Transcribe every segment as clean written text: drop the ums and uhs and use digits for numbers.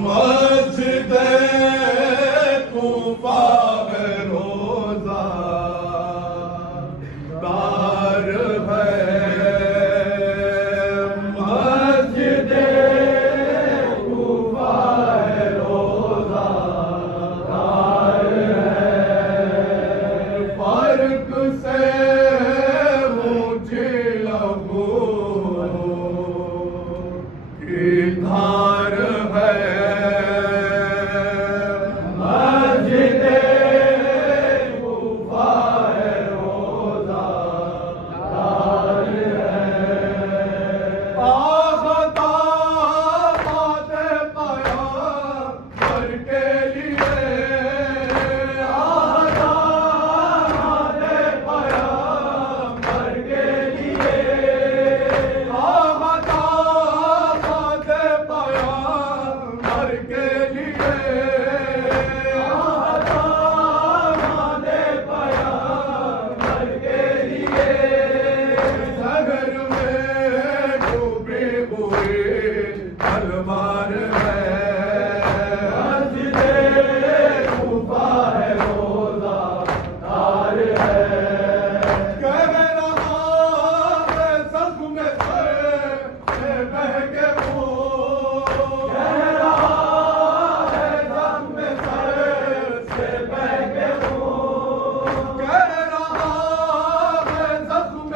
मस्जिद कूफा है रोजा दार है। मस्जिद कूफा है रोजा दार है। फर्क से ऊंची लहू की धार है। मस्जिद कूफा है रोजा दार है। आखता बाते पैगंबर के लिए, आखता बाते पैगंबर के लिए, आखता बाते पैगंबर के लिए, आखता बाते पैगंबर के लिए। सागर में डूबी हुई तलवार है। मस्जिद कूफा है रोजा दार है। कह रहा है जख्म से बह के खून, कह रहा है जख्म से बह के खून, कह रहा है जख्म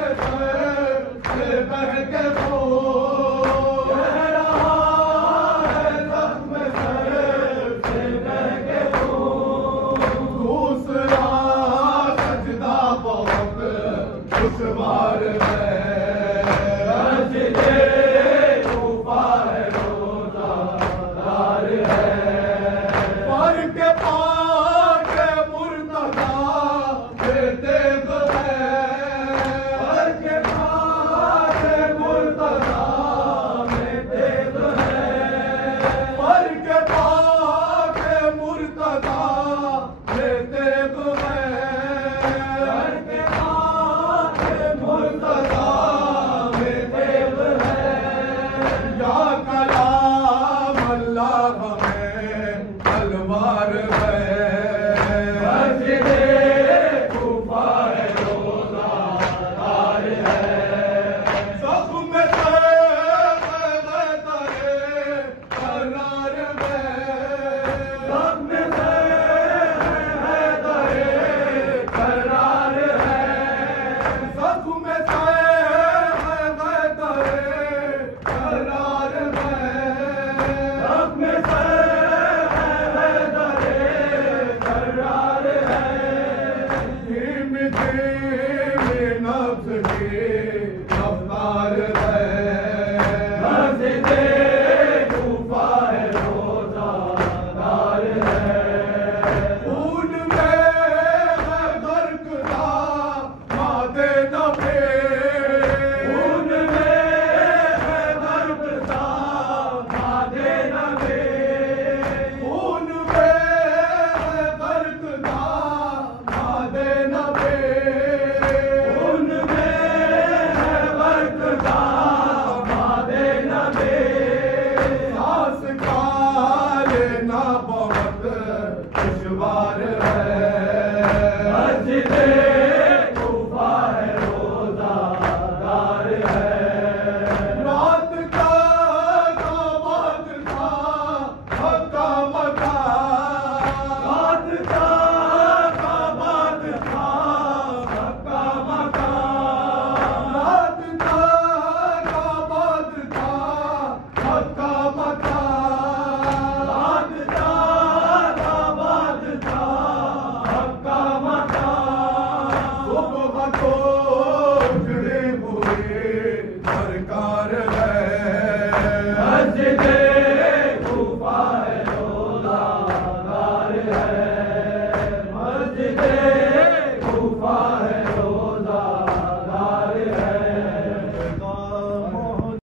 से बह के खून, कह रहा है जख्म से बह के खून। दूसरा सजदा बहुत दुश्वार है। मस्जिद कूफा है रोजा दार है। फर्क पाक मुर्तज़ा देते है। फर्क पाक मुर्तज़ा देते है। फर्क पाक मुर्तज़ा देते है। फर्क पाक मुर्तज़ा देते है। या कलाम अल्लाह में तलवार है। मस्जिद कूफा है रोजा दार है। ज़ख्म से करार है।